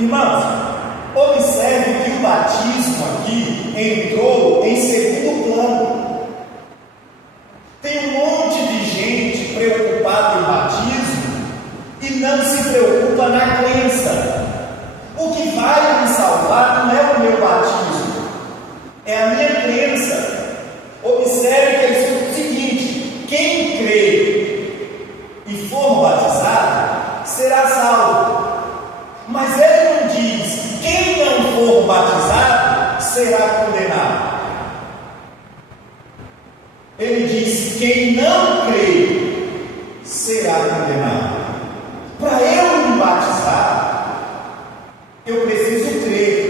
Irmãos, observe que o batismo aqui entrou em segundo plano. Tem um monte de gente preocupada em batismo e não se preocupa na crença. O que vai me salvar não é o meu batismo, é a minha crença. Observe que é o seguinte: quem crê e for batizado será salvo. Mas ele não diz: quem não for batizado será condenado. Ele diz: quem não crê será condenado. Para eu me batizar, eu preciso crer.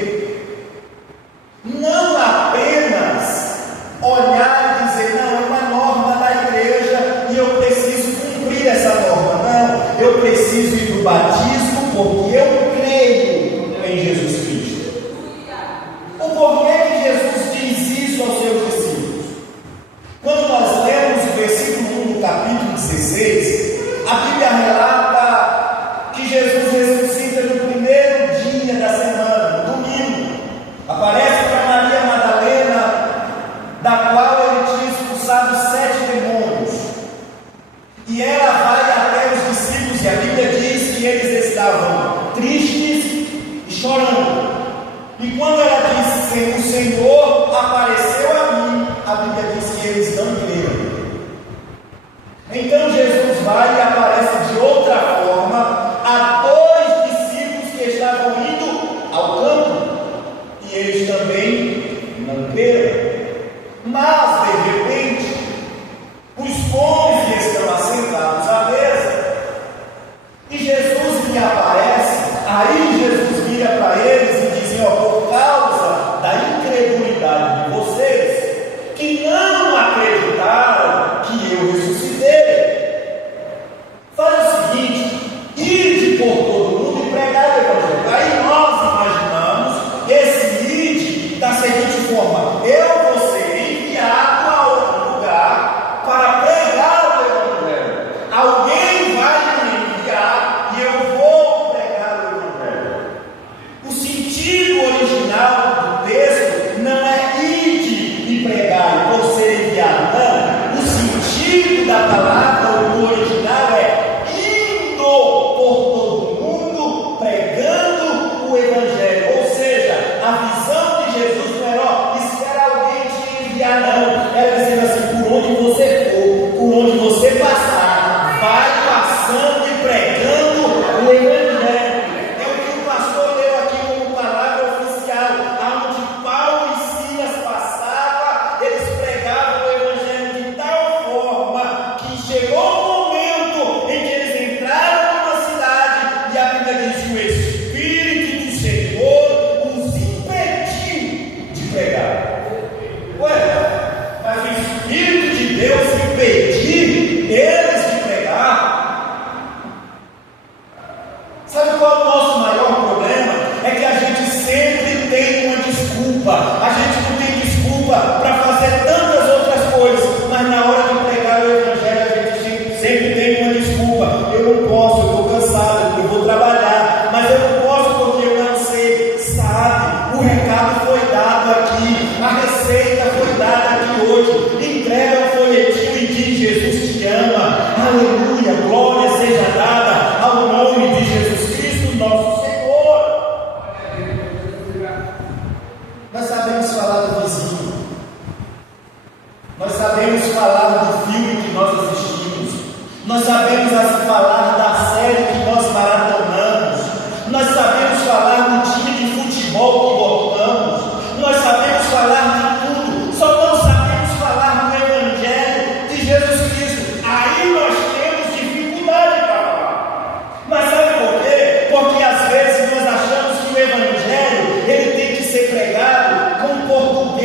Não apenas olhar e dizer: não, é uma norma da igreja e eu preciso cumprir essa norma. Não, eu preciso ir para o batismo porque eu creio em Jesus Cristo. O porquê que Jesus diz isso aos seus discípulos? Quando nós lemos o versículo 1 do capítulo 16, a Bíblia relata que Jesus ressuscita no primeiro dia da semana, no domingo. Aparece para Maria Madalena, da qual ele tinha expulsado 7 demônios. E ela vai até os discípulos, e a Bíblia diz que eles estavam tristes e chorando. E quando ela disse: o Senhor apareceu a mim, a Bíblia diz que eles não creram. Então Jesus vai e aparece de outra forma a 2 discípulos que estavam indo ao campo, e eles também não creram. Mas de repente, os homens que estão assentados à mesa, e Jesus lhe aparece. Aí Jesus vira para eles e diz: por causa da incredulidade de vocês, que não acreditaram que eu ressuscitei, faz o seguinte: ide por todo mundo e pregar o evangelho. Aí nós imaginamos esse ide da seguinte forma: eu vou ser enviado a outro lugar para pregar o evangelho. Alguém vai me enviar e eu vou pregar o evangelho. O sentido original do texto não é ide e pregar por ser enviado, não. O sentido da palavra no original é indo por todo mundo pregando o evangelho. Ou seja, a visão de Jesus não era: espera alguém te enviar, não. Era dizendo assim: por onde você for, por onde você passar, vai passando e pregando o evangelho. É o que o pastor leu aqui como palavra oficial. Aonde Paulo e Silas passavam, eles pregavam o evangelho de tal forma que chegou o momento em que eles entraram numa cidade e a Bíblia diz que o Espírito do Senhor os impediu de pregar. Ué, mas o Espírito de Deus impedir eles de pregar? Sabe qual é o nosso maior problema? É que a gente sempre tem uma desculpa. A gente não tem desculpa para fazer tantas outras coisas, mas na hora de pregar o evangelho a gente sempre tem uma desculpa. Eu não posso, eu estou cansado, eu vou trabalhar, mas eu não posso porque eu não sei. Sabe, o recado foi dado aqui, a receita foi dada aqui hoje. Entrega o folhetinho e diz: Jesus te ama. Aleluia, glória seja dada ao nome de Jesus Cristo, nosso Senhor. Nós sabemos falar do vizinho, nós sabemos falar do filme que nós assistimos, nós sabemos falar da série que nós maratonamos, nós sabemos falar do time de futebol que votamos, nós sabemos falar de tudo, só não sabemos falar do evangelho de Jesus Cristo. Aí nós temos dificuldade para falar. Mas sabe por quê? Porque às vezes nós achamos que o evangelho ele tem que ser pregado com português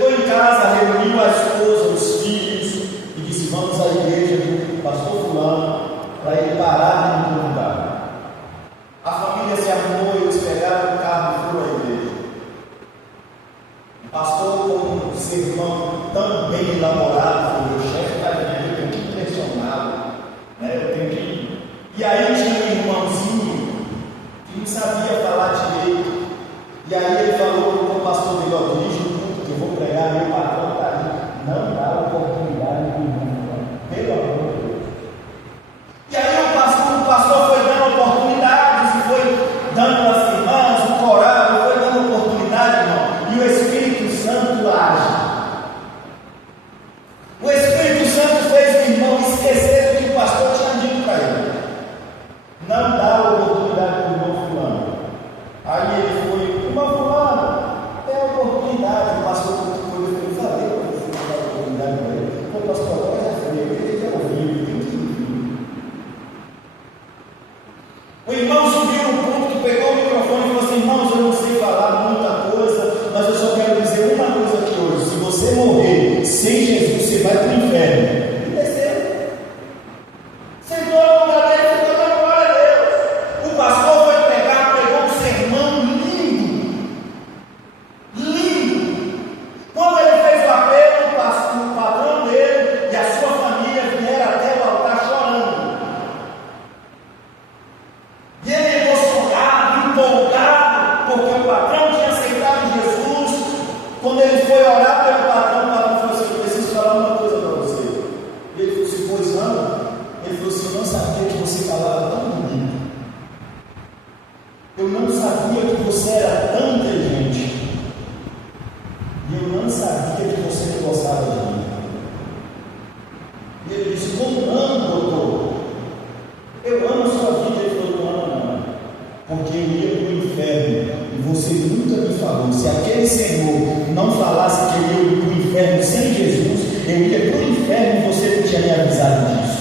Chegou em casa, reuniu a esposa, os filhos e disse: vamos à igreja do pastor fulano para ele parar de me perguntar. A família se arrumou, eles pegaram o carro e foram à igreja. O pastor, como um sermão tão bem elaborado, falou: o chefe está vendo, eu tenho que impressioná-lo, né? Eu tenho que... E aí tinha um irmãozinho que não sabia falar direito. E aí ele falou com o pastor dele: ó, dirige o culto que eu vou pregar, meu patrão está ali. Não dá oportunidade de irmão, pelo amor de Deus. E aí o pastor foi dando oportunidades e foi dando as irmãs, o coral, foi dando oportunidade, irmão. E o Espírito Santo age. O Espírito Santo fez o irmão esquecer do que o pastor tinha dito para ele. Não dá oportunidade para o irmão fulano. Aí ele foi: irmão fulano, tem oportunidade. O pastor foi e falei para você não dar oportunidade para ele. O pastor agora já foi, ele já ouviu, ele tem que ouvir. O irmão subiu no púlpito, pegou o microfone e falou assim: irmãos, eu não sei falar muita coisa, mas eu só quero dizer uma coisa aqui hoje: se você morrer sem Jesus, você vai para o inferno. E desceu. Sentou no lugar dele e ficou dando glória a Deus. O pastor foi pregar, pregou um sermão lindo. Lindo. Quando ele fez o apelo, o patrão dele e a sua família vieram até o altar chorando. E ele emocionado, empolgado, porque o patrão tinha aceitado Jesus. Quando ele foi orar pelo patrão, o patrão falou assim: eu preciso falar uma coisa para você. E ele falou assim: pois não. Ele falou assim: eu não sabia que você falava tão bonito. Eu não sabia que você era tão inteligente. E eu não sabia que você gostava de mim. E ele disse: como não, doutor? Eu amo a sua vida. Ele falou: não. Porque eu ia para o inferno e você nunca me falou. Se aquele Senhor não falasse que eu ia para o inferno sem Jesus, eu ia para o inferno e você não tinha me avisado disso.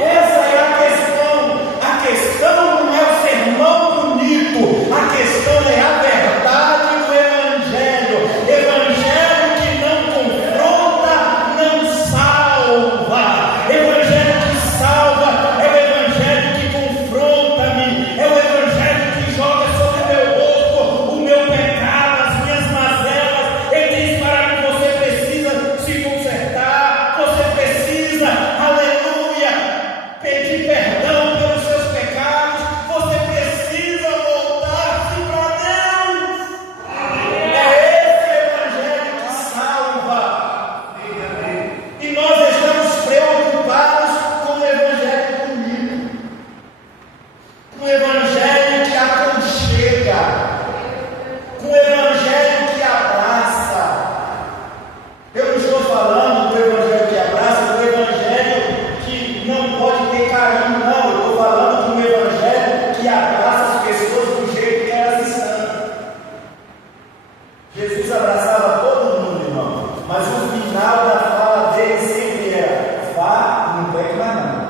Essa é a questão. A questão não é o sermão bonito, a questão é a verdade do Evangelho. Evangelho que não confronta, não salva. Evangelho que salva é o Evangelho que confronta-me, é o Evangelho que joga sobre o meu rosto o meu pecado, as minhas mazelas. Ele diz para que você precisa se consertar, você precisa, aleluia, pedir perdão pelos seus pecados, você precisa voltar-se para Deus. É esse Evangelho que salva. E nós estamos preocupados com o Evangelho bonito, com o Evangelho que aconchega, com o Evangelho que abraça. Eu não estou falando do Evangelho que abraça, do Evangelho que não pode ter carinho, não. Eu estou falando de um Evangelho que abraça as pessoas do jeito que elas estão. Jesus abraçava todo mundo, irmão, mas o final da fala dele sempre era: vá, não peque mais não.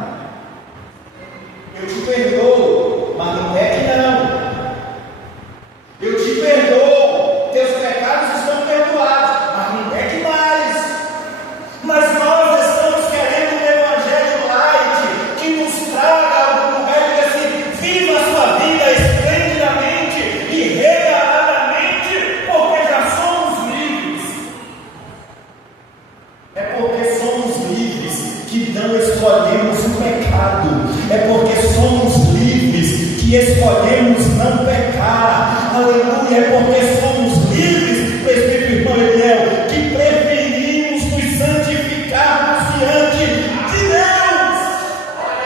Eu te perdoo, mas não peque não. Eu te perdoo, teus pecados estão perdoados, mas não peque mais. Mas nós estamos querendo um Evangelho light que nos traga algum lugar e diga assim: viva a sua vida esplendidamente e regaladamente, porque já somos livres. É porque somos livres que não escolhemos o pecado. É porque somos livres que escolhemos não pecar. Aleluia. É porque somos